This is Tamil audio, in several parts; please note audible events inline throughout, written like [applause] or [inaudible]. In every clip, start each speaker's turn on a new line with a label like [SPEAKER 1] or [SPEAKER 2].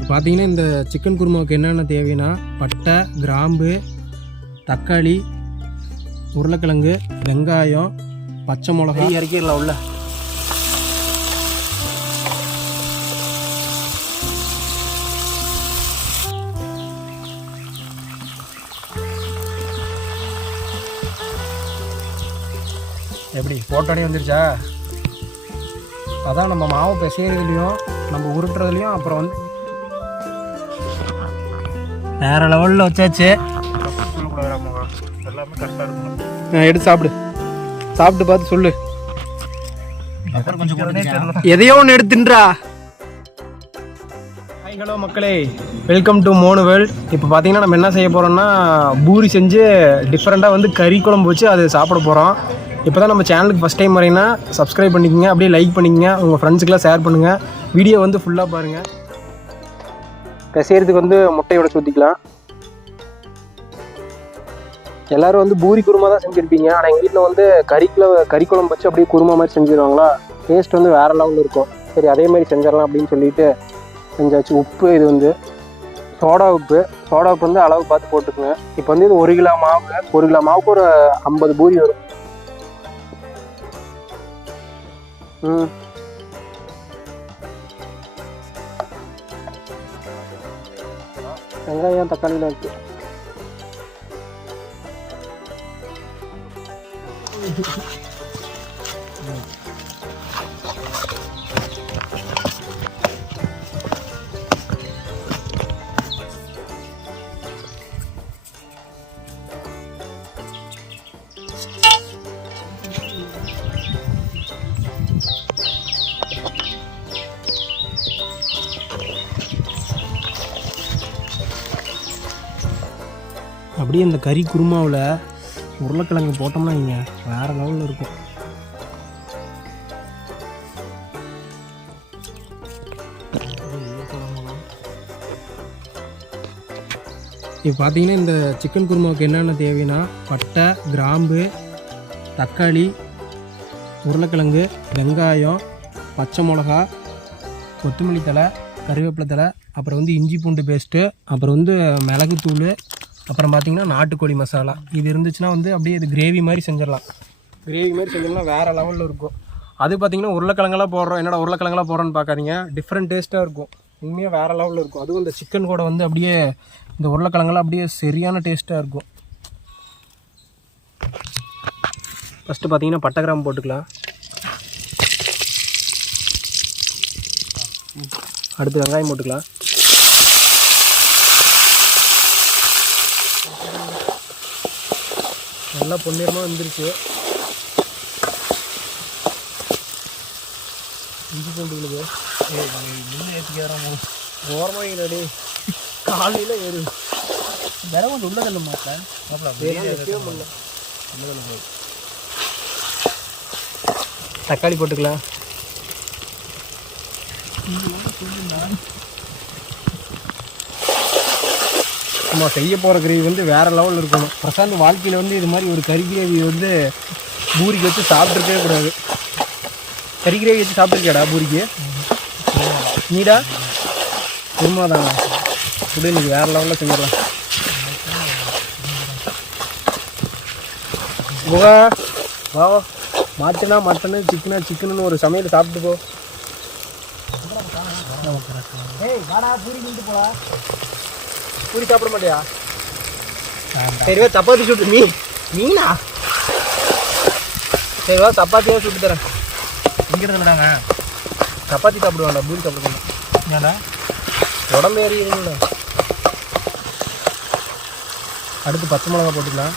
[SPEAKER 1] பார்த்தீங்கன்னா இந்த சிக்கன் குருமாவுக்கு என்னென்ன தேவைன்னா பட்டை கிராம்பு தக்காளி உருளைக்கிழங்கு வெங்காயம் பச்சை மிளகாய் இறக்கிடலாம் உள்ள. எப்படி போட்டோடனே வந்துருச்சா? அதான் நம்ம மாவு பிசைறதுலையும் நம்ம உருட்டுறதுலையும் அப்புறம் வந்து வேற லெவலில் வச்சாச்சு. எடுத்து சாப்பிடு. சாப்பிட்டு பார்த்து சொல்லு. எதையோ ஒன்று எடுத்துன்றா ஹாய் ஹலோ மக்களே. வெல்கம் டு மோனு வேர்ல்ட் இப்போ பார்த்தீங்கன்னா நம்ம என்ன செய்ய போகிறோம்னா பூரி செஞ்சு டிஃப்ரெண்ட்டாக வந்து கறி குழம்பு வச்சு அது சாப்பிட போகிறோம் இப்போ தான் நம்ம சேனலுக்கு ஃபஸ்ட் டைம் வரீங்கன்னா சப்ஸ்கிரைப் பண்ணிக்கங்க அப்படியே லைக் பண்ணிக்கங்க உங்கள் ஃப்ரெண்ட்ஸுக்கெல்லாம் ஷேர் பண்ணுங்கள் வீடியோ வந்து ஃபுல்லாக பாருங்கள் பிசையறதுக்கு வந்து முட்டையோட சுற்றிக்கலாம் எல்லாரும் வந்து பூரி குருமா தான் செஞ்சுருப்பீங்க. ஆனால் எங்கள் வீட்டில் வந்து கறிக்குள்ள கறி குழம்பு வச்சு அப்படியே குருமா மாதிரி செஞ்சுருவாங்களா? டேஸ்ட் வந்து வேறு லெவலில் இருக்கும். சரி அதே மாதிரி செஞ்சிடலாம் அப்படின்னு சொல்லிட்டு செஞ்சாச்சு. உப்பு இது வந்து சோடா உப்பு. சோடா உப்பு வந்து அளவு பார்த்து போட்டுக்குங்க. இப்போ வந்து இது ஒரு கிலோ மாவு ஒரு கிலோ மாவுக்கு ஒரு ஐம்பது பூரி வரும். ம். வெங்காயம் தக்காளிலாம் இருக்கு அப்படியே இந்த கறி குருமாவில் உருளைக்கிழங்கு போட்டோம்னா இங்கே வேறு லெவலில் இருக்கும். இப்போ பார்த்தீங்கன்னா இந்த சிக்கன் குருமாவுக்கு என்னென்ன தேவைன்னா பட்டை கிராம்பு தக்காளி உருளைக்கிழங்கு வெங்காயம் பச்சை மிளகா கொத்தமல்லி தழை கருவேப்பிலை தழை அப்புறம் வந்து இஞ்சி பூண்டு பேஸ்ட்டு அப்புறம் வந்து மிளகுத்தூள் அப்புறம் பார்த்தீங்கன்னா நாட்டுக்கோழி மசாலா. இது இருந்துச்சுன்னா வந்து அப்படியே இது கிரேவி மாதிரி செஞ்சிடலாம். கிரேவி மாதிரி செஞ்சோம்னா வேறு லெவலில் இருக்கும். அது பார்த்தீங்கன்னா உருளைக்கிழங்கெல்லாம் போடுறோம். என்னடா உருளைக்கிழங்கெல்லாம் போடுறோன்னு பார்க்காதீங்க டிஃப்ரெண்ட் டேஸ்ட்டாக இருக்கும். உண்மையாக வேறு லெவலில் இருக்கும். அதுவும் இந்த சிக்கன் கூட வந்து அப்படியே இந்த உருளைக்கிழங்கெல்லாம் அப்படியே சரியான டேஸ்ட்டாக இருக்கும். ஃபஸ்ட்டு பார்த்தீங்கன்னா பட்டை கிராம்பு போட்டுக்கலாம். அடுத்து வெங்காயம் போட்டுக்கலாம். நல்லா பொன்னிறமாக வந்துருச்சு. இஞ்சி பூண்டு விழுது ஓரமாக ரெடி காலையில் ஏறு.
[SPEAKER 2] வேற ஒன்று உள்ள தள்ள மாட்டேன்
[SPEAKER 1] தக்காளி போட்டுக்கலாம். நம்ம செய்ய போகிற கிரேவி வந்து வேறு லெவலில் இருக்கணும். பிரசாந்த் வாழ்க்கையில் வந்து இது மாதிரி ஒரு கறி கிரேவி வந்து பூரிக்கு வச்சு சாப்பிட்ருக்கவே கூடாது. கறி கிரேவி வச்சு சாப்பிட்ருக்கியாடா பூரிக்கு? நீடா? குருமா தாங்க இப்படி இன்றைக்கி வேறு லெவலில் செஞ்சிடலாம். முகா வா மட்டனா மட்டனு சிக்கனா சிக்கனுன்னு ஒரு சமையல் சாப்பிட்டு போ. ஏய் வாடா பூரி கொண்டு போடா. பூரி சாப்பிட மாட்டியா? சரி வா சப்பாத்தி சுட்டு மீ மீனா? சரி வா சப்பாத்தியாக சுட்டு தரேன்.
[SPEAKER 2] இங்கிறது விடாங்க
[SPEAKER 1] சப்பாத்தி சாப்பிட வேண்டாம் பூரி சாப்பிட
[SPEAKER 2] ஏன்டா
[SPEAKER 1] உடம்பு ஏறிடுங்கள அடுத்து பச்சை மிளகா போட்டுக்கலாம்.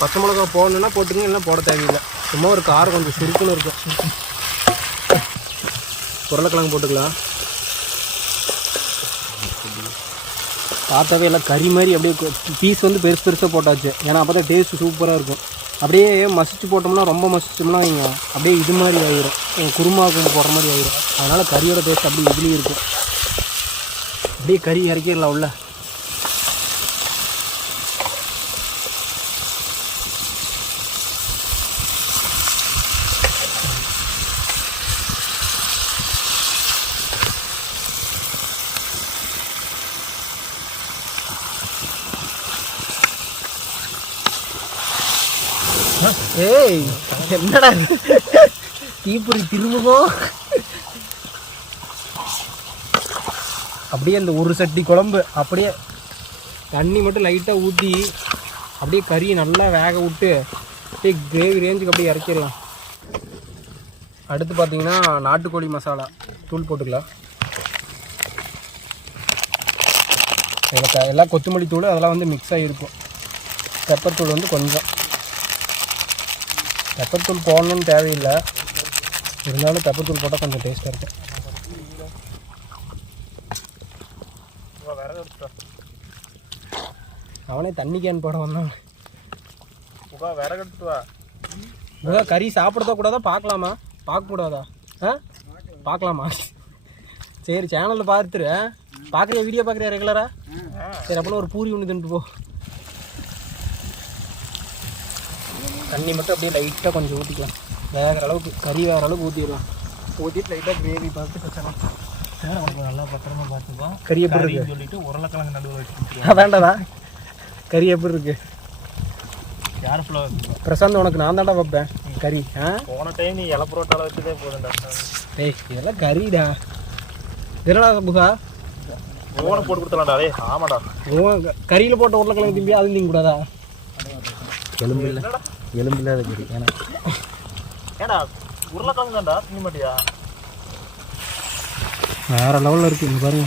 [SPEAKER 1] பச்சை மிளகா போடணுன்னா போட்டுங்க இல்லைன்னா போட தேவையில்லை. சும்மா ஒரு காரம் கொஞ்சம் சுருக்குன்னு இருக்கும். உருளைக்கிழங்கு போட்டுக்கலாம். பார்த்தாவே எல்லாம் கறி மாதிரி அப்படியே பீஸ் வந்து பெருசு பெருசாக போட்டாச்சு. ஏன்னா அப்போ தான் டேஸ்ட் சூப்பராக இருக்கும். அப்படியே மசிச்சு போட்டோம்னா ரொம்ப மசிச்சோம்னா இங்கே அப்படியே இது மாதிரி ஆகிடும் குருமாவுக்கு போடுற மாதிரி ஆகிடும் அதனால் கறியோட டேஸ்ட் அப்படியே இதுலேயும் இருக்கும். அப்படியே கறி இறக்கிடலாம் உள்ள ஏய் என்னடா தீப்பொறி திரும்பவும் அப்படியே அந்த ஒரு சட்டி குழம்பு அப்படியே தண்ணி மட்டும் லைட்டாக ஊற்றி அப்படியே கறியை நல்லா வேக விட்டு அப்படியே கிரேவி ரேஞ்சுக்கு அப்படியே இறக்கிடலாம். அடுத்து பார்த்தீங்கன்னா நாட்டுக்கோழி மசாலா. தூள் போட்டுக்கலாம். எனக்கு எல்லாம் கொத்தமல்லி தூள் அதெல்லாம் வந்து மிக்ஸ் ஆகிருக்கும் பெப்பர் தூள் வந்து கொஞ்சம். பெப்பர் தூள் போடணும்னு தேவையில்லை. இருந்தாலும் பெப்பர் தூள் போட்டால் கொஞ்சம் டேஸ்ட்டாக இருக்கும். அவனே தண்ணி கேன் போட வந்தான். கறி சாப்பிடதா கூடாதா? பார்க்கலாமா? பார்க்கக்கூடாதா? ஆ? பார்க்கலாமா? சரி சேனலில் பார்த்துரு. பார்க்குறியா வீடியோ பார்க்குறியா ரெகுலராக சரி அப்போனா ஒரு பூரி ஒன்று தின்ட்டு போ. தண்ணி மட்டும் அப்படியே லைட்டாக கொஞ்சம் ஊற்றிக்கலாம் வேகிற அளவுக்கு கறி வேகிற அளவுக்கு ஊற்றிடலாம் ஊற்றிட்டு லைட்டாக கிரேவி பார்த்து வச்சிடலாம்
[SPEAKER 2] உனக்கு நல்லா பத்திரமா பார்த்துக்கோ
[SPEAKER 1] கறி எப்படி இருக்கு?
[SPEAKER 2] சொல்லிட்டு உருளைக்கிழங்கு நடுவில் வச்சு
[SPEAKER 1] வேண்டாடா கறி எப்படி இருக்கு?
[SPEAKER 2] யார் ஃபுல்லாக
[SPEAKER 1] பிரசாந்த் உனக்கு நான் தான்டா வைப்பேன். கறி ஆ?
[SPEAKER 2] போன டைம் நீ இலை புரோட்டால வச்சதே போதும்டா.
[SPEAKER 1] ஏய் இதெல்லாம் கறிடா. இதெல்லாம் புகா?
[SPEAKER 2] ஓனை போட்டு கொடுத்தலாம்டா டேய் ஆமாடா.
[SPEAKER 1] கறியில் போட்ட உருளைக்கிழங்கு திம்பி அது நீங்க கூடாதா
[SPEAKER 2] எலும்பு இல்லை. எலும்பு இல்லாத கறி ஏன்னா. ஏடா உருளைக்கிழங்கு தான்டா திங்க மாட்டியா?
[SPEAKER 1] வேற லெவலில் இருக்கு இங்க பாருங்க.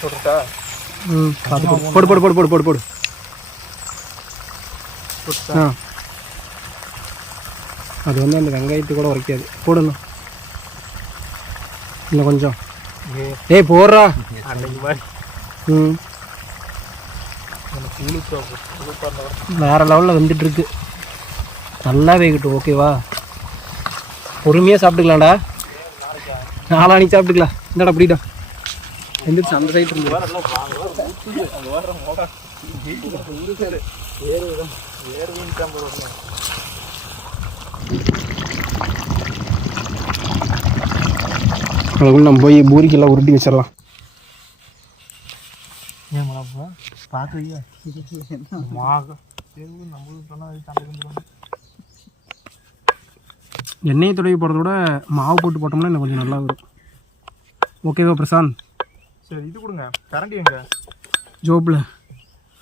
[SPEAKER 2] சொல்லிட்டா
[SPEAKER 1] ம் பார்த்து போடு. போடு போடு போடு போடு போடு ஆ. அது வந்து அந்த வெங்காயத்து கூட உரைக்காது. போடணும் இன்னும் கொஞ்சம். ஏய். போடுறா. ம். வேற லெவலில் வந்துட்டு இருக்கு நல்லா வேகட்டும் ஓகேவா பொறுமையாக சாப்பிட்டுக்கலாம்டா. நாளானி சாப்பிட்டுக்கலாம். இந்தாடா அப்படிடா எந்திரிச்சு அந்த சைடு இருந்து. அதுக்குள்ள நம்ம போய் பூரிக்கெல்லாம் உருட்டி வச்சிடலாம்
[SPEAKER 2] ஏன் மலப்பா பார்க்குறியா
[SPEAKER 1] எண்ணெயை துடவி போடுறத விட மாவு போட்டு போட்டோம்னா இன்னும் கொஞ்சம் நல்லா வரும். ஓகேவா பிரசாந்த்?
[SPEAKER 2] சரி இது கொடுங்க. கரண்டி எங்க?
[SPEAKER 1] ஜோப்பில்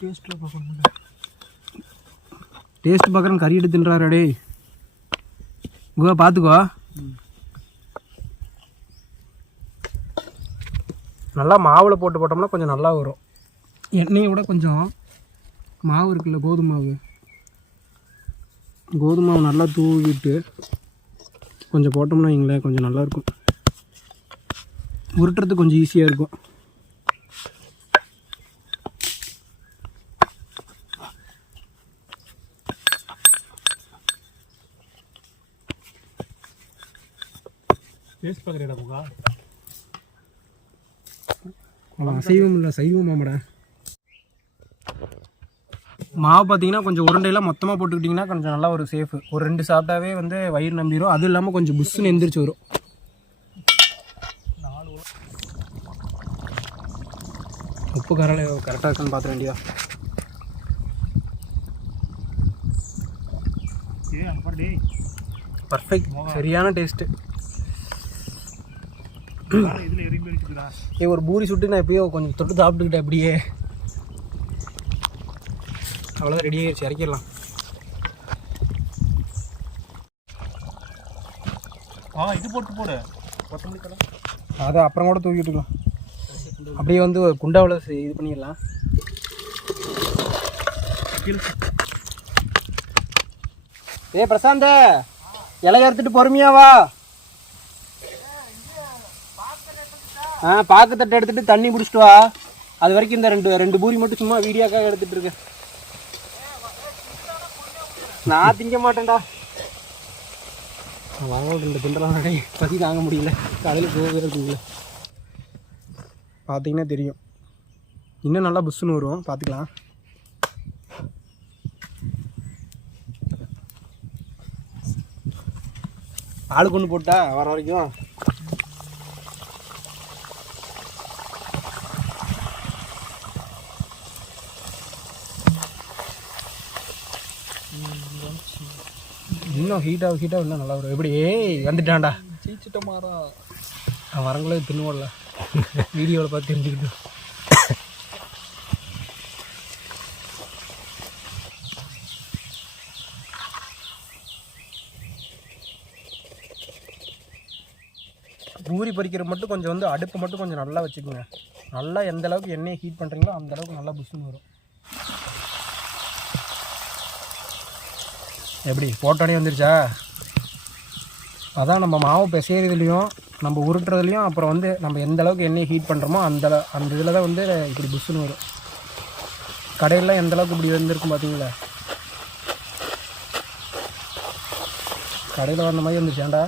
[SPEAKER 2] டேஸ்ட்டில் பார்க்கணும்.
[SPEAKER 1] டேஸ்ட் பார்க்குறேன் கறி எடுத்து தின்றாரு டேய். குவா பார்த்துக்கோ. நல்லா மாவில் போட்டு போட்டோம்னா கொஞ்சம் நல்லா வரும். எண்ணெயை விட கொஞ்சம் மாவு இருக்குல்ல கோதுமை மாவு கோதுமை மாவு நல்லா தூவிட்டு கொஞ்சம் போட்டோம்னா வைங்களேன் கொஞ்சம் நல்லாயிருக்கும். உருட்டுறதுக்கு கொஞ்சம் ஈஸியாக இருக்கும்.
[SPEAKER 2] டேஸ்ட் பார்க்குறேடா புகா
[SPEAKER 1] அசைவம் இல்லை சைவம் மாமடா. மாவு பார்த்தீங்கன்னா கொஞ்சம் உருண்டையெல்லாம் மொத்தமாக போட்டுக்கிட்டிங்கன்னா கொஞ்சம் நல்லா ஒரு சேஃபு ஒரு ரெண்டு சாப்பிட்டாவே வந்து வயிறு நம்பிடும் அதுவும் இல்லாமல் கொஞ்சம் புஷ்ஷுன்னு எந்திரிச்சு வரும். உப்பு கரலை கரெக்டாக இருக்கான்னு பார்த்துட வேண்டியதா? பர்ஃபெக்ட் சரியான டேஸ்ட்டு ஏ ஒரு பூரி சுட்டு நான் எப்பயோ கொஞ்சம் தொட்டு சாப்பிட்டுக்கிட்டேன் அப்படியே. அவ்வளோதான் ரெடி ஆகிடுச்சு இறக்கிடலாம்.
[SPEAKER 2] ஆ இது போட்டு போடு. கொத்தமல்லி கடை
[SPEAKER 1] அதை அப்புறம் கூட தூக்கி விட்டுக்கலாம் அப்படியே வந்து குண்டாவில் இது பண்ணிடலாம். ஏ பிரசாந்த இலைய எடுத்துட்டு பொறுமையா வா. ஆ பாக்கு தட்டை எடுத்துட்டு தண்ணி பிடிச்சிட்டு வா. அது வரைக்கும் இந்த ரெண்டு ரெண்டு பூரி மட்டும் சும்மா வீடியோக்காக எடுத்துட்டு இருக்கேன். நான் திங்க மாட்டேன்டா. வாங்க ரெண்டு திண்டலாம் பசி தாங்க முடியல. காலையில் போகவே இருக்குங்களே பார்த்தீங்கன்னா தெரியும். இன்னும் நல்லா புஷ்ஷுன்னு வரும் பார்த்துக்கலாம். ஆளுக்கு ஒன்று போட்டா வர வரைக்கும் இன்னும் ஹீட்டாக ஹீட்டாக இன்னும் நல்லா வரும். எப்படி? ஏய் வந்துட்டான்டா.
[SPEAKER 2] சீச்சிட்டமாரா
[SPEAKER 1] அவன் வரங்களே தின்னுவோம்ல வீடியோவில் பார்த்து தெரிஞ்சுக்கிட்டு. பூரி பறிக்கிற மட்டும் கொஞ்சம் வந்து அடுப்பு மட்டும் கொஞ்சம் நல்லா வச்சுக்கோங்க. நல்லா எந்த அளவுக்கு எண்ணெயை ஹீட் பண்ணுறீங்களோ அந்த அளவுக்கு நல்லா புஷ்ஷுன்னு வரும். எப்படி? போட்டோடனே வந்துருச்சா? அதான் நம்ம மாவு பிசைறதுலையும் நம்ம உருட்டுறதுலையும் அப்புறம் வந்து நம்ம எந்த அளவுக்கு எண்ணெயை ஹீட் பண்ணுறோமோ அந்த அந்த இதில் தான் வந்து இப்படி புஷ்ஷுன்னு வரும். கடையிலாம் எந்த அளவுக்கு இப்படி வந்திருக்கும் பார்த்தீங்களா கடையில் வந்த மாதிரி வந்துச்சேன்டா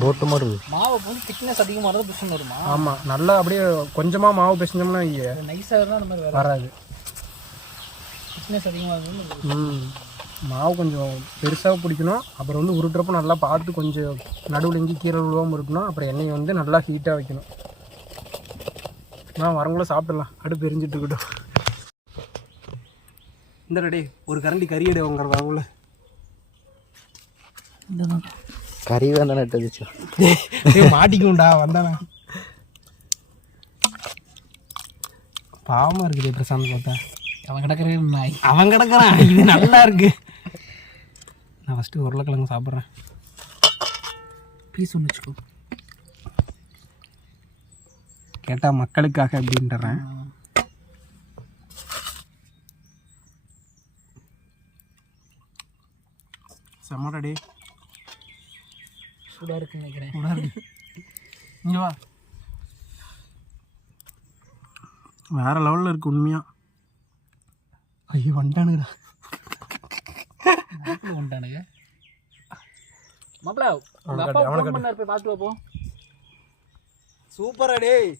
[SPEAKER 2] போட்டு மாதிரி
[SPEAKER 3] மாவு வந்து திக்னஸ் அதிகமாக இருந்தால் புஷ்ஷுன்னு வருமா?
[SPEAKER 1] ஆமாம் நல்லா அப்படியே கொஞ்சமாக மாவு பிசைஞ்சோம்னா
[SPEAKER 3] நைஸாக இருந்தால் அந்த மாதிரி
[SPEAKER 1] வராது.
[SPEAKER 3] திக்னஸ் அதிகமாக
[SPEAKER 1] ம். மாவு கொஞ்சம் பெருசாக பிடிக்கணும். அப்புறம் வந்து உருட்டுறப்போ நல்லா பார்த்து கொஞ்சம் நடுவில் எங்கேயும் கீரை விழுவாமல் இருக்கணும். அப்புறம் எண்ணெயை வந்து நல்லா ஹீட்டாக வைக்கணும். நான் வரவங்களும் சாப்பிடலாம். அடுப்பு எரிஞ்சிட்டு இருக்கட்டும் இந்த ரெடி. ஒரு கரண்டி கறி எடு அவங்க வரவுல
[SPEAKER 2] கறி தானே எடுத்து
[SPEAKER 1] மாட்டிக்கும்டா வந்தானே. பாவமாக இருக்குது பிரசாந்த் பார்த்தா.
[SPEAKER 3] அவன் கிடக்கிற நாய்.
[SPEAKER 1] அவன் கிடக்குறான். இது நல்லா இருக்கு. நான் ஃபஸ்ட்டு உருளைக்கிழங்கு சாப்பிட்றேன்.
[SPEAKER 3] பீஸ் ஒன்று வச்சுக்கோ.
[SPEAKER 1] கேட்டால் மக்களுக்காக அப்படின்றறேன் செம்மடடி
[SPEAKER 3] சூடாக இருக்குன்னு நினைக்கிறேன்.
[SPEAKER 1] இருக்கு. இங்கே வா. வேற லெவலில் இருக்கு உண்மையா. ஐயோ வந்துட்டானுங்கடா.
[SPEAKER 3] மாப்பிள்ள கொண்டானுங்க மாப்பிள்ள உங்க அப்பா ஃபோன் பண்ணார் போய் பார்த்துட்டு வைப்போம்
[SPEAKER 1] சூப்பரா டேய்.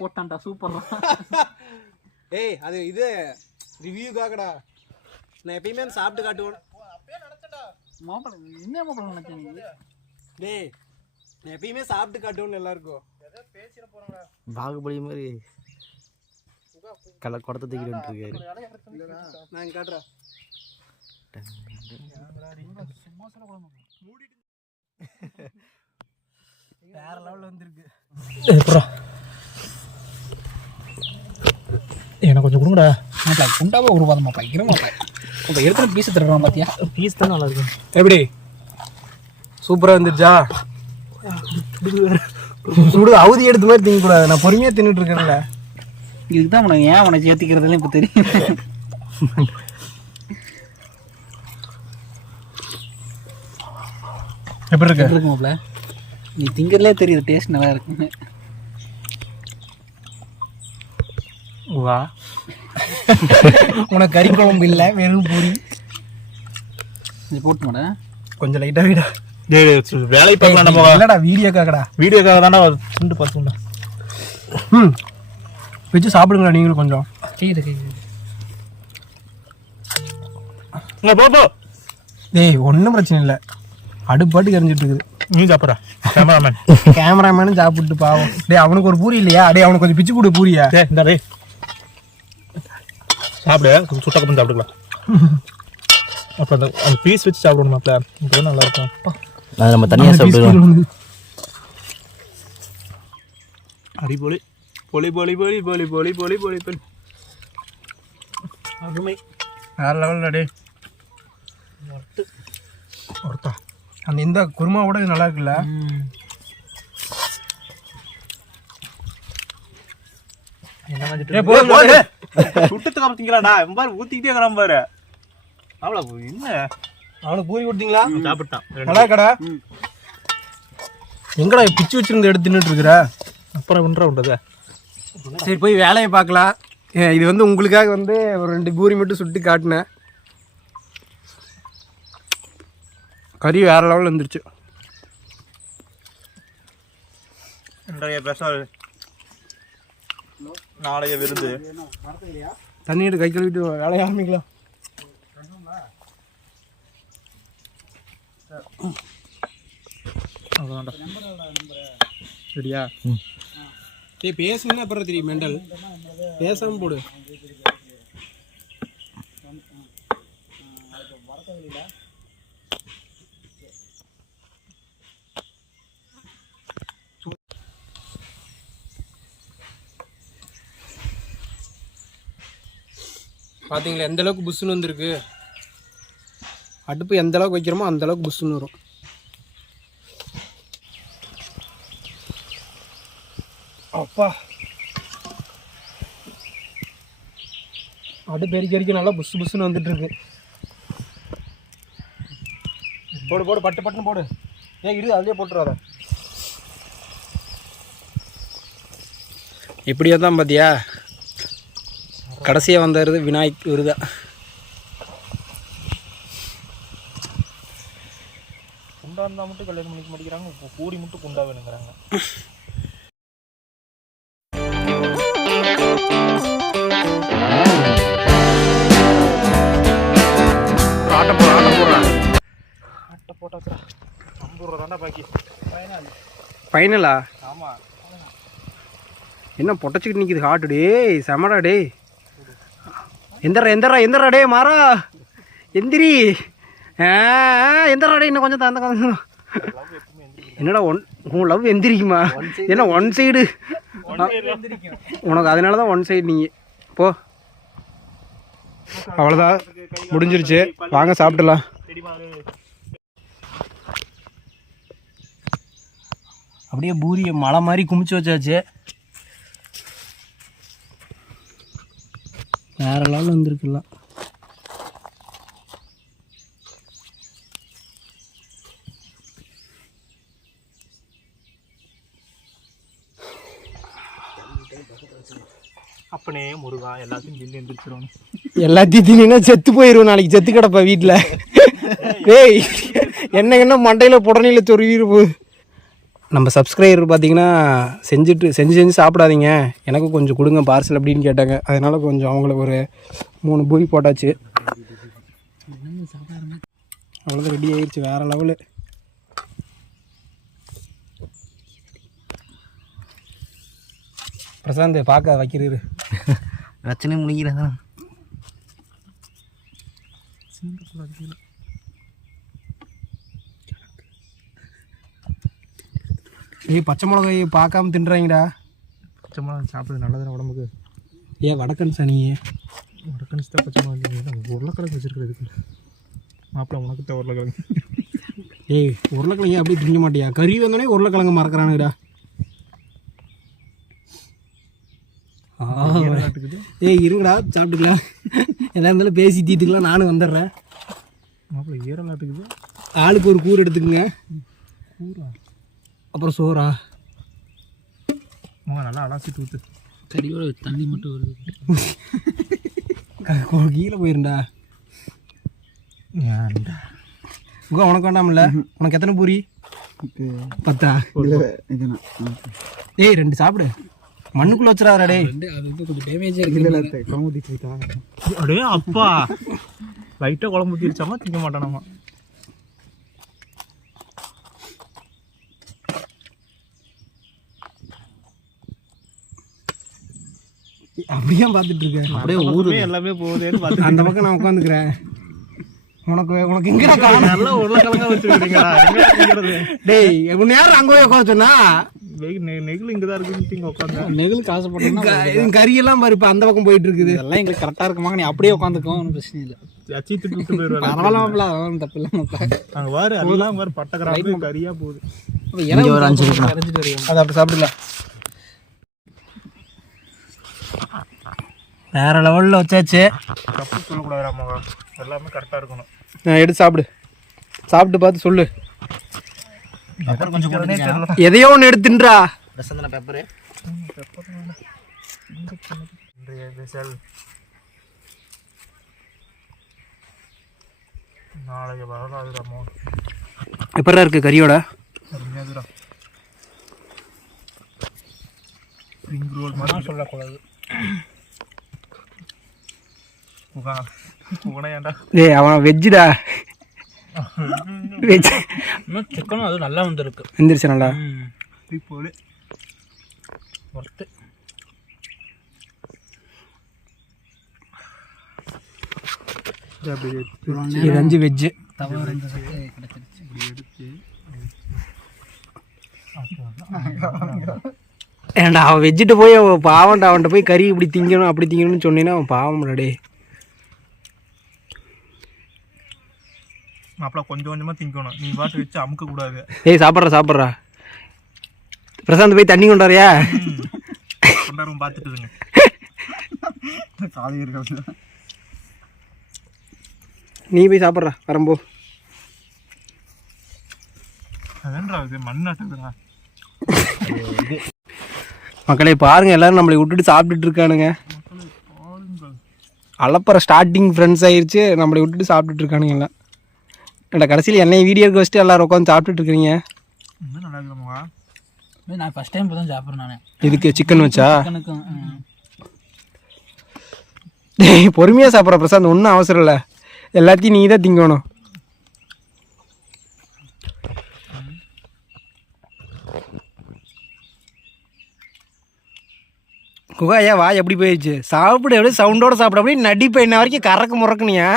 [SPEAKER 3] போட்டான்டா சூப்பர்
[SPEAKER 1] டேய் அது இது ரிவ்யூக்காகடா நான் எப்பயுமே சாப்பிட்டு காட்டுவேன்.
[SPEAKER 3] மாப்பிள்ள என்ன மாப்பிள்ள நினைச்சேன்
[SPEAKER 1] டேய் நான் எப்பயுமே சாப்பிட்டு காட்டுவேன்னு எல்லாருக்கும்.
[SPEAKER 2] பாகுபலி மாதிரி கலை குடத்தை தூக்கிட்டு இருக்காரு.
[SPEAKER 1] நான் இங்க காட்டுறேன். வேற லெவலில் வந்திருக்கு
[SPEAKER 3] எனக்கு கொஞ்சம் கொடுங்கடா. மாப்பிள்ள குண்டாவே உருவாத மாப்பிள்ள இருக்கிற மாப்பிள்ள இப்போ இருக்கிற பீஸ் தருவான் பார்த்தியா
[SPEAKER 2] பீஸ் தான் நல்லா இருக்கும்.
[SPEAKER 1] எப்படி? சூப்பராக வந்துருச்சா சுடு அவுதி எடுத்த மாதிரி திங்கக்கூடாது. நான் பொறுமையாக தின்னுட்டு இருக்கேன்ல.
[SPEAKER 3] இதுக்கு தான் உனக்கு ஏன் உனக்கு சேர்த்திக்கிறதுல இப்போ தெரியும்
[SPEAKER 1] எப்படி இருக்கு?
[SPEAKER 3] இருக்கு மாப்பிள்ள நீ திங்கர்லே தெரியுது டேஸ்ட் நல்லா இருக்குன்னு.
[SPEAKER 1] வா. உனக்கு கறி குழம்பு இல்லை வெறும் பூரி.
[SPEAKER 3] நீ போட்டு மாட்டேன்
[SPEAKER 1] கொஞ்சம் லைட்டாக வீடா.
[SPEAKER 2] வேலை பார்க்கலாம் நம்ம
[SPEAKER 1] இல்லடா வீடியோக்காகடா.
[SPEAKER 2] வீடியோக்காக தானே துண்டு பார்த்துக்கோங்க
[SPEAKER 1] ம். வச்சு சாப்பிடுங்களா நீங்களும் கொஞ்சம்.
[SPEAKER 3] கேக்குது கேக்குது.
[SPEAKER 2] போ
[SPEAKER 1] டேய் ஒன்றும் பிரச்சனை இல்லை. அடுப்பாட்டு கரைஞ்சிட்டு இருக்குது.
[SPEAKER 2] நீ சாப்பிட்றா. கேமராமேன்
[SPEAKER 1] கேமராமேனும் சாப்பிட்டு பாவம். டேய் அவனுக்கு ஒரு பூரி இல்லையா? டேய் அவனுக்கு கொஞ்சம் பிச்சு கொடு பூரியா.
[SPEAKER 2] டே இந்த டே சாப்பிடு கொஞ்சம் சுட்டக்கப்புறம் சாப்பிட்டுக்கலாம். அப்போ அந்த அந்த பீஸ் வச்சு சாப்பிடணும் மாப்பிள்ள. இப்போ நல்லா இருக்கும்
[SPEAKER 4] அது நம்ம தனியாக சாப்பிடுவோம்.
[SPEAKER 2] அடிபொலி பொலி. பொலி பொலி பொலி பொலி பொலி பொலி பொலி அருமை.
[SPEAKER 1] வேற லெவலில் டே ஒருத்தா அந்த இந்த குருமாவோட இது நல்லா இருக்குல்ல.
[SPEAKER 2] சுட்டத்துக்கு அப்புறம் திங்கலாடா பாரு ஊத்திக்கிட்டே இருக்கிறான் பாரு. அவ்வளோ என்ன?
[SPEAKER 1] அவனுக்கு பூரி கொடுத்தீங்களா?
[SPEAKER 2] சாப்பிட்டான்.
[SPEAKER 1] நல்லா கடா எங்கடா பிச்சு வச்சிருந்து எடுத்து தின்னுட்டு இருக்கிற?
[SPEAKER 2] அப்புறம் ஒன்றா உண்டது?
[SPEAKER 1] சரி போய் வேலையை பார்க்கலாம். இது வந்து உங்களுக்காக வந்து ஒரு ரெண்டு பூரி மட்டும் சுட்டு காட்டினேன். கறி வேற லெவலில் வந்துருச்சு
[SPEAKER 2] இன்றைய பெஷல் நாளைய விருது
[SPEAKER 1] தண்ணி எடுத்து கை கழுவிட்டு வேலையை ஆரம்பிக்கலாம். சரியா? பேசுங்கன்னா அப்புறம் தெரியும் மெண்டல். பேசாம போடு. பார்த்தீங்களா எந்த அளவுக்கு புஷ்ஷுன்னு வந்திருக்கு. அடுப்பு எந்த அளவுக்கு வைக்கிறோமோ அந்த அளவுக்கு புஷ்ஷுன்னு வரும். அப்பா. அடுப்பு எரிக்க எரிக்க நல்லா புஷ் புஷ்ஷுன்னு வந்துட்டு இருக்கு போடு போடு பட்டு பட்டுன்னு போடு. ஏன் இரு அதுலேயே போட்டுறாத. இப்படியே தான் பார்த்தியா கடைசியாக வந்தது விநாயக் விருதா.
[SPEAKER 2] குண்டா இருந்தால் மட்டும் கல்யாணம் பண்ணிக்க மாட்டேங்கிறாங்க இப்போ கூடி மட்டும் குண்டா வேணுங்கிறாங்க. ஆட்ட போடுறேன் ஆட்ட போடுறேன் ஆட்ட போட்டாச்சுடா ஐம்பது ரூபா தாண்டா பாக்கி
[SPEAKER 1] ஃபைனலா
[SPEAKER 2] ஆமாம்
[SPEAKER 1] என்ன பொட்டச்சிக்கிட்டு நிற்கிது ஹாட்டு டேய் செமடா டேய். எந்தரா எந்தரா எந்தரா டே மாறா. எந்திரி. ஆ எந்தரா டே இன்னும் கொஞ்சம் தந்த கொஞ்சம் என்னடா ஒன் உன் லவ் எந்திரிக்குமா? என்ன ஒன் சைடு உனக்கு அதனால தான் ஒன் சைடு நீங்கள் போ. அவ்வளோதான் முடிஞ்சிருச்சு. வாங்க சாப்பிடலாம் அப்படியே பூரியை மலை மாதிரி குமிச்சு வச்சாச்சு. வேற லெவலில் வந்திருக்குல்ல
[SPEAKER 2] அப்பனே முருகா எல்லாத்தையும் எந்திரிச்சிடணும்
[SPEAKER 1] எல்லாத்தையும் தின்னா செத்து போயிடுவோம் நாளைக்கு செத்து கிடப்ப வீட்டில் டேய் என்ன என்ன மண்டையில் புடனையில் போகுது. நம்ம சப்ஸ்கிரைபர் பார்த்தீங்கன்னா செஞ்சுட்டு செஞ்சு செஞ்சு சாப்பிடாதீங்க. எனக்கு கொஞ்சம் கொடுங்க பார்சல் அப்படின்னு கேட்டாங்க. அதனால கொஞ்சம் அவங்களுக்கு ஒரு மூணு பூரி போட்டாச்சு. அவ்வளோதான் ரெடி ஆயிடுச்சு வேற லெவலு பிரசாந்த் பார்க்க வைக்கிறது
[SPEAKER 4] பிரச்சனை முடிக்கிறதா
[SPEAKER 1] ஏய் பச்சை மிளகாய் பார்க்காம தின்றாங்கடா.
[SPEAKER 2] பச்சை மிளகா சாப்பிடுறது நல்லதுன்னு உடம்புக்கு.
[SPEAKER 1] ஏன் வடக்கன் சனியே
[SPEAKER 2] உடக்கணிச்சு தான் பச்சை மிளகா உருளைக்கிழங்கு வச்சிருக்கிறதுக்கு மாப்பிள்ள உனக்கு தான் உருளைக்கிழங்கு.
[SPEAKER 1] ஏய் உருளைக்கிழங்கு அப்படியே திங்க மாட்டியா? கறி வந்தோடனே உருளைக்கிழங்கு மறக்கிறானுடா ஏய் இருங்கடா சாப்பிட்டுக்கலாம். எதா இருந்தாலும் பேசி தீத்துக்கலாம் நானும் வந்துடுறேன்.
[SPEAKER 2] மாப்பிள்ள ஈரலாட்டுக்குது
[SPEAKER 1] ஆளுக்கு ஒரு கூறு எடுத்துக்கங்க. அப்புறம் சோறா?
[SPEAKER 2] அவங்க நல்லா அலாசிட்டு ஊற்று
[SPEAKER 3] கறியோட தண்ணி மட்டும் வருது.
[SPEAKER 1] கீழே போயிருண்டா. உங்க உனக்கு வேண்டாம்ல? உனக்கு எத்தனை பூரி? பத்தா? ஏய் ரெண்டு சாப்பிடு. மண்ணுக்குள்ள வச்சிடாதடா டேய்.
[SPEAKER 3] ரெண்டு அது வந்து கொஞ்சம் டேமேஜாக இருக்கு.
[SPEAKER 2] அடே அப்பா. லைட்டாக குழம்பு ஊற்றிருச்சாமா திங்க மாட்டானாமா?
[SPEAKER 1] அப்படியே பார்த்துட்டு இருக்கேன்
[SPEAKER 2] அப்படியே ஊருமே எல்லாமே போகுதேன்னு [laughs] பார்த்து
[SPEAKER 1] அந்த பக்கம் நான் உட்காந்துக்கிறேன். உனக்கு உனக்கு எங்கடா காணும்?
[SPEAKER 2] நல்லா உருளைக்கிழங்கா வச்சுருக்கீங்களா
[SPEAKER 1] டேய் உன்னை யார் அங்கே போய் உட்காந்து சொன்னா?
[SPEAKER 2] நெகிழ் இங்கே தான் இருக்குன்னு இங்கே உட்காந்து
[SPEAKER 3] நெகிழ் காசு
[SPEAKER 1] இது கறியெல்லாம் பாரு இப்போ அந்த பக்கம் போயிட்டு இருக்குது.
[SPEAKER 3] இதெல்லாம் எங்களுக்கு கரெக்டாக இருக்குமாங்க. நீ அப்படியே உட்காந்துக்கோ ஒன்றும் பிரச்சனை இல்லை.
[SPEAKER 2] அச்சி திட்டு விட்டு
[SPEAKER 3] பரவாயில்ல அதெல்லாம் தப்பு இல்லை
[SPEAKER 2] அங்கே வாரு எல்லாம் வாரு பட்டை கறியாக போகுது.
[SPEAKER 3] இங்கே ஒரு அஞ்சு அரைஞ்சிட்டு வருவோம்
[SPEAKER 1] அதை அப்படி சாப்பிடல வேற லெவலில் வச்சாச்சு.
[SPEAKER 2] தப்பு சொல்லக்கூடாது மகா. எல்லாமே கரெக்டாக இருக்கணும்.
[SPEAKER 1] நான் எடுத்து சாப்பிடு. சாப்பிட்டு பார்த்து சொல்லு. எதையோ ஒன்று எடுத்துன்றா.
[SPEAKER 4] ரசந்தன பேப்பரு
[SPEAKER 2] நாளைக்கு வரலாறு அமௌண்ட்
[SPEAKER 1] எப்படா இருக்கு கறியோட?
[SPEAKER 2] சொல்லக்கூடாது.
[SPEAKER 1] டேய் அவன் வெஜ்ஜுடா. [laughs] வெஜ்.
[SPEAKER 3] சிக்கனும் அது நல்லா வந்திருக்கு.
[SPEAKER 1] எந்திரிச்சு நல்லா
[SPEAKER 2] போடு.
[SPEAKER 3] ஒர்த்து
[SPEAKER 1] இது அஞ்சு வெஜ்ஜு.
[SPEAKER 3] தவறு இருந்ததுக்கு கிடச்சிருச்சு.
[SPEAKER 1] ஏன்டா அவன் வெஜ்ஜிட்டு போய் அவன் பாவன்டா அவன்கிட்ட போய் கறி இப்படி திங்கணும் அப்படி திங்கணும்னு சொன்னீங்கன்னா அவன் பாவம்டா டே
[SPEAKER 2] மாப்பிள்ள கொஞ்சம் கொஞ்சமா திங்கணும். நீ பாட்டு வச்சு அமுக்க கூடாது
[SPEAKER 1] ஏய் சாப்பிட்றா சாப்பிட்றா. பிரசாந்த் போய் தண்ணி கொண்டாரியா
[SPEAKER 2] கொண்டாரும் பார்த்துட்டு இருங்க.
[SPEAKER 4] காலி இருக்கிறது
[SPEAKER 1] நீ போய் சாப்பிட்றா வரம்போ.
[SPEAKER 2] அதான்டா இது மண்ணாட்டுதுடா.
[SPEAKER 1] மக்களே பாருங்க எல்லாரும் நம்மளை விட்டுட்டு சாப்பிட்டுட்டு இருக்கானுங்க. அளப்புற ஸ்டார்டிங் ஃப்ரெண்ட்ஸ் ஆயிருச்சு. நம்மளை விட்டுட்டு சாப்பிட்டுட்டு இருக்கானுங்க எல்லாம். இல்லை கடைசியில் என்னை வீடியோக்கு வச்சுட்டு எல்லாரும் உட்காந்து சாப்பிட்டுட்டு இருக்கீங்க.
[SPEAKER 2] இன்னும் நல்லா இருக்குமாவா
[SPEAKER 3] நான் ஃபஸ்ட் டைம் தான் சாப்பிட்றேன் நான்.
[SPEAKER 1] இதுக்கு சிக்கன் வச்சா? பொறுமையாக சாப்பிட்ற பிரசாந்த் ஒன்றும் அவசரம் இல்லை. எல்லாத்தையும் நீ தான் திங்கணும். குகா ஏன் வா எப்படி போயிடுச்சு சாப்பிடு அப்படியே சவுண்டோட சாப்பிடு. அப்படியே நடிப்ப என்ன வரைக்கும் கறக்கு முறக்குனியா?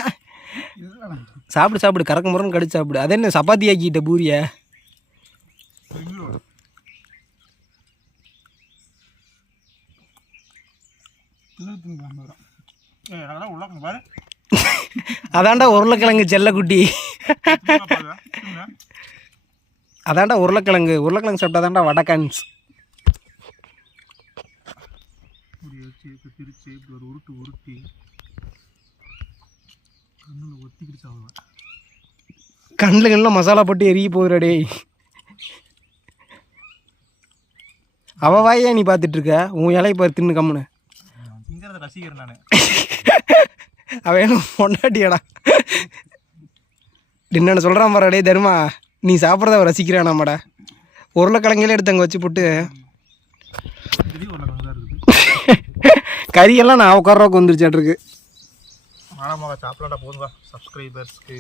[SPEAKER 1] சாப்பிடு சாப்பிடு கறக்கு முறன்னு கடிச்சு சாப்பிடு. அது என்ன சப்பாத்தி ஆக்கிட்ட பூரிய? அதான்டா உருளைக்கிழங்கு செல்லக்குட்டி. அதான்டா உருளைக்கிழங்கு. உருளைக்கிழங்கு சாப்பிட்டா தான்டா வடக்கான்ஸ்
[SPEAKER 2] திருச்சி ஒரு உருட்டு உருட்டி. கண்ணில் ஒத்திக்கிட்டு சாப்பிடுவேன்
[SPEAKER 1] கண்ணில் கண்ணில் மசாலா போட்டு எரிய போகுதுடா டேய். அவ வாயா நீ பார்த்துட்டு இருக்க உன் இலையை பாரு தின்னு கம்முன்னு.
[SPEAKER 2] திங்கிறத ரசிக்கிறேன் நான்.
[SPEAKER 1] அவன் பொண்டாட்டியாடா? என்னென்ன சொல்கிறான் பாரு டேய் தருமா. நீ சாப்பிட்றத அவன் ரசிக்கிறானாமாடா. உருளைக்கிழங்கிலே எடுத்து அங்கே வச்சு போட்டு. கறியெல்லாம் நான் உட்கார்றவுக்கு வந்துருச்சாட்ருக்கு
[SPEAKER 2] மானமாக சாப்பிடாட போதுவா சப்ஸ்கிரைபர்ஸ்க்கு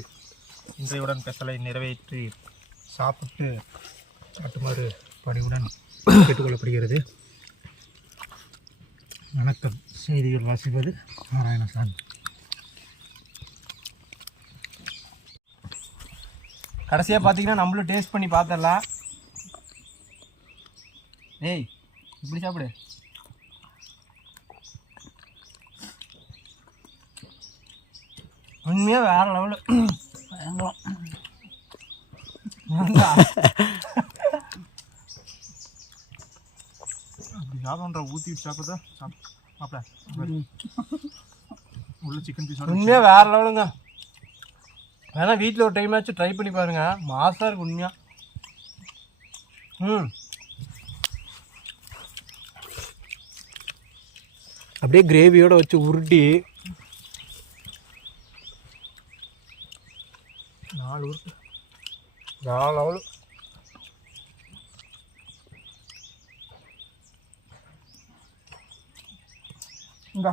[SPEAKER 2] இன்றையுடன் பேசலை நிறைவேற்றி சாப்பிட்டு காட்டுமாறு பணிவுடன் கேட்டுக்கொள்ளப்படுகிறது. வணக்கம். செய்திகள் வாசிப்பது நாராயணசாமி.
[SPEAKER 1] கடைசியாக பார்த்தீங்கன்னா நம்மளும் டேஸ்ட் பண்ணி பார்த்துடலாம் ஏய் இப்படி சாப்பிடு. உண்மையாக வேற லெவலு
[SPEAKER 3] பயங்கரம்.
[SPEAKER 2] அப்படி சாப்பிட்ற ஊற்றி சாப்பிட்டா சாப் மாப்பிள்ள உள்ள சிக்கன் பீஸோட
[SPEAKER 1] உண்மையாக வேற லெவலுங்க வேணா வீட்டில் ஒரு டைம் ஆச்சும் ட்ரை பண்ணி பாருங்க. மாசாக இருக்கு உண்மையாக ம். அப்படியே கிரேவியோட வச்சு உருட்டி
[SPEAKER 2] நாலு
[SPEAKER 1] இந்தா.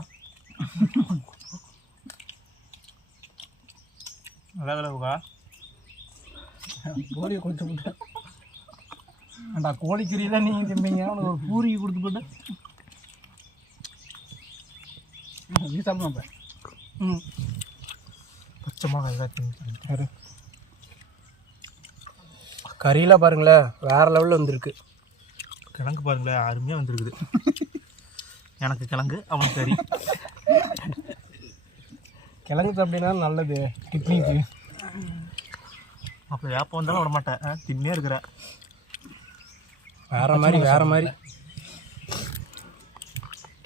[SPEAKER 2] நல்லா விலகுவா
[SPEAKER 3] கோழியை கொடுத்து விட்டு
[SPEAKER 1] ஏண்டா கோழிக்கறியெல்லாம் நீங்கள் திம்பீங்க? உனக்கு ஒரு பூரி கொடுத்து போட்டு.
[SPEAKER 3] நீ சாப்பிடலாம்
[SPEAKER 1] ம்.
[SPEAKER 2] பச்சை மிளகாய் எல்லாத்தையும்
[SPEAKER 1] கறியில் பாருங்களேன் வேற லெவலில் வந்திருக்கு.
[SPEAKER 2] கிழங்கு பாருங்களேன் அருமையாக வந்திருக்குது. எனக்கு கிழங்கு அவனுக்கு கறி.
[SPEAKER 1] கிழங்கு சாப்பிட்டீங்கன்னா நல்லது கிட்னிக்கு.
[SPEAKER 2] அப்போ ஏப்பம் வந்தாலும் விட மாட்டேன் தின்னே இருக்கிற.
[SPEAKER 1] வேற மாதிரி வேற மாதிரி.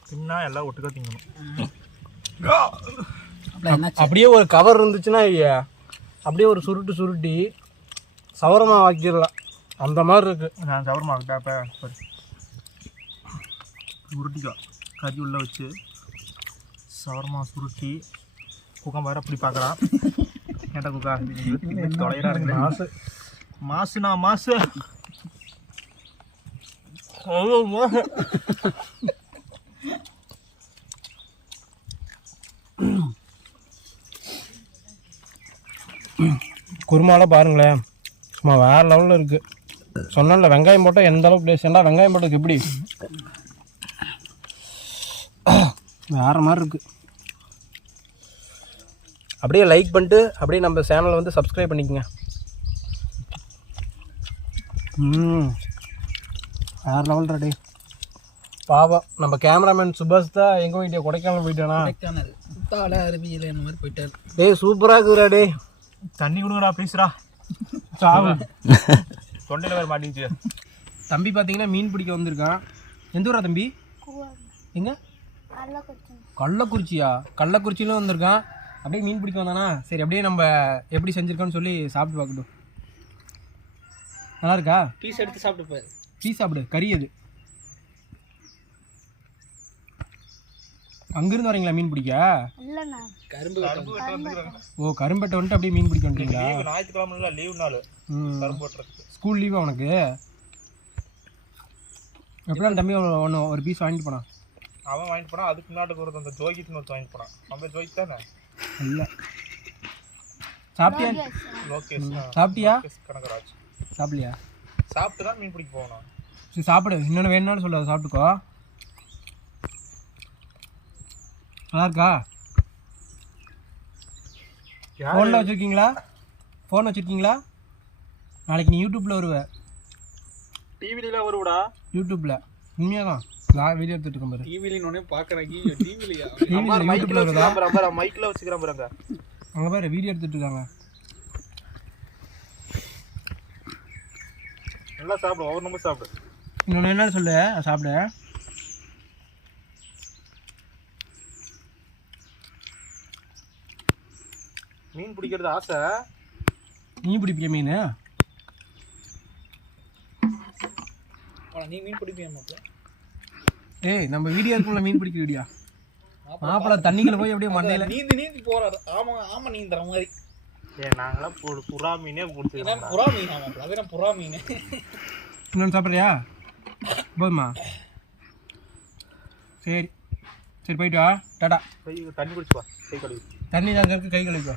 [SPEAKER 2] தின்னா எல்லாம் ஒட்டுக்கா திங்கணும்.
[SPEAKER 3] அப்படியே
[SPEAKER 1] ஒரு கவர் இருந்துச்சுன்னா ஐயா அப்படியே ஒரு சுருட்டு சுருட்டி சவரமா வாக்கிடலாம் அந்த மாதிரி இருக்கு.
[SPEAKER 2] நான் சவர்மா இப்போ சரி உருட்டிக்கோ. கறி உள்ள வச்சு சவர்மா சுருட்டி குக்கம் வேற அப்படி பார்க்குறான் ஏன்டா குக்கா? தொலைகிறா இருக்கு?
[SPEAKER 1] மாசு.
[SPEAKER 2] மாசுனா மாசு.
[SPEAKER 1] குருமால பாருங்களேன். சும்மா வேற லெவலில் இருக்கு. சொன்னல வெங்காயம் போட்டால் எந்த அளவுக்கு டேஸ்ட் ஏன்டா வெங்காயம் போட்டதுக்கு எப்படி? வேற மாதிரி இருக்கு. அப்படியே லைக் பண்ணிட்டு அப்படியே நம்ம சேனலை வந்து சப்ஸ்கிரைப் பண்ணிக்கங்க. ம் வேற லெவல் ரெடி பாவம் நம்ம கேமராமேன் சுபாஷ் தான் எங்கே போயிட்டே கொடைக்கானல் போயிட்டானா?
[SPEAKER 3] கொடைக்கானல். அருவியில் இந்த மாதிரி போயிட்டாரு.
[SPEAKER 1] டேய் சூப்பராக இருக்குதுடா டேய்.
[SPEAKER 2] தண்ணி கொடுங்கடா ப்ளீஸ்டா
[SPEAKER 1] சாவு [laughs]
[SPEAKER 2] தொண்டையில் வேறு மாட்டிச்சு
[SPEAKER 1] தம்பி பார்த்தீங்கன்னா மீன் பிடிக்க வந்திருக்கான். எந்த ஊரா தம்பி? எங்க? கள்ளக்குறிச்சியா? கள்ளக்குறிச்சியிலும் வந்திருக்கான். அப்படியே மீன் பிடிக்க வந்தானா? சரி அப்படியே நம்ம எப்படி செஞ்சிருக்கோன்னு சொல்லி சாப்பிட்டு பார்க்கட்டும். நல்லா இருக்கா?
[SPEAKER 3] பீஸ் எடுத்து சாப்பிட்டு பாரு
[SPEAKER 1] பீஸ் சாப்பிடு கறி அது. அங்கிருந்து வரீங்களா மீன் பிடிக்க?
[SPEAKER 3] கரும்பு வெட்டம்.
[SPEAKER 1] ஓ கரும்பட்டை வந்துட்டு அப்படியே மீன் பிடிக்க வந்துட்டீங்களா?
[SPEAKER 2] ஞாயிற்றுக்கிழமை லீவு நாள்.
[SPEAKER 1] ஸ்கூல் லீவா உனக்கு? எப்படிலாம் தம்பி ஒன்று ஒரு பீஸ் வாங்கிட்டு போனான்?
[SPEAKER 2] அவன் வாங்கிட்டு போனான் அதுக்கு முன்னாடி ஒரு அந்த ஜோகித்னு ஒருத்தன் வாங்கிட்டு போனான். நம்ம ஜோகித் தானே?
[SPEAKER 1] இல்லை. சாப்பிட்டியா?
[SPEAKER 2] லோகேஷ்.
[SPEAKER 1] சாப்பிட்டியா?
[SPEAKER 2] கனகராஜ்.
[SPEAKER 1] சாப்பிடலையா?
[SPEAKER 2] சாப்பிட்டு தான் மீன் பிடிக்க போகணும்.
[SPEAKER 1] சரி சாப்பிடு. இன்னொன்று வேணும்னாலும் சொல்லு அதை சாப்பிட்டுக்கோ. நல்லா இருக்கா ஃபோனில் வச்சுருக்கீங்களா? ஃபோன் வச்சுருக்கீங்களா? நாளைக்கு நீ யூடியூப்பில் வருவ.
[SPEAKER 2] டிவிலாம் வருவடா.
[SPEAKER 1] யூடியூப்பில் உண்மையாக தான் நான் வீடியோ எடுத்துட்டு இருக்கேன் பாரு.
[SPEAKER 3] டிவிலின்னு ஒன்னே பார்க்குறேன் டிவிலையா [laughs]
[SPEAKER 1] யூடியூப்பில் வருதா
[SPEAKER 2] மைக்கில் வச்சுக்கிறான் பாருங்க
[SPEAKER 1] அங்கே. பாரு வீடியோ எடுத்துட்டு இருக்காங்க.
[SPEAKER 2] நல்லா சாப்பிடு ஒவ்வொரு நம்ம சாப்பிடு.
[SPEAKER 1] இன்னொன்று என்ன சொல்லு சாப்பிடு.
[SPEAKER 2] மீன் பிடிக்கிறது ஆசை.
[SPEAKER 1] நீ பிடிப்பிய மீன்?
[SPEAKER 3] நீ மீன் பிடிப்பியா மாப்பிள்ள
[SPEAKER 1] ஏய் நம்ம வீடியோ இருக்கும்ல மீன் பிடிக்கிற வீடியோ மாப்பிள்ளை தண்ணிக்குள்ள போய் அப்படியே மண்டையில்
[SPEAKER 3] நீந்தி நீந்தி போறாரு. ஆமா ஆமா நீந்துற மாதிரி.
[SPEAKER 2] ஏ நாங்களாம் பு- புறா மீனே பிடிச்சிக்கிறோம்
[SPEAKER 3] புறா மீன் மாப்பிள்ள அது என்ன புறா மீன்?
[SPEAKER 1] இன்னொன்று சாப்பிட்றியா? போதுமா? சரி. சரி போயிட்டு வா. டாடா.
[SPEAKER 2] தண்ணி குடிச்சு வா கை கழுவி.
[SPEAKER 1] தண்ணி அங்கே இருக்கு கை கழுவிக்கோ.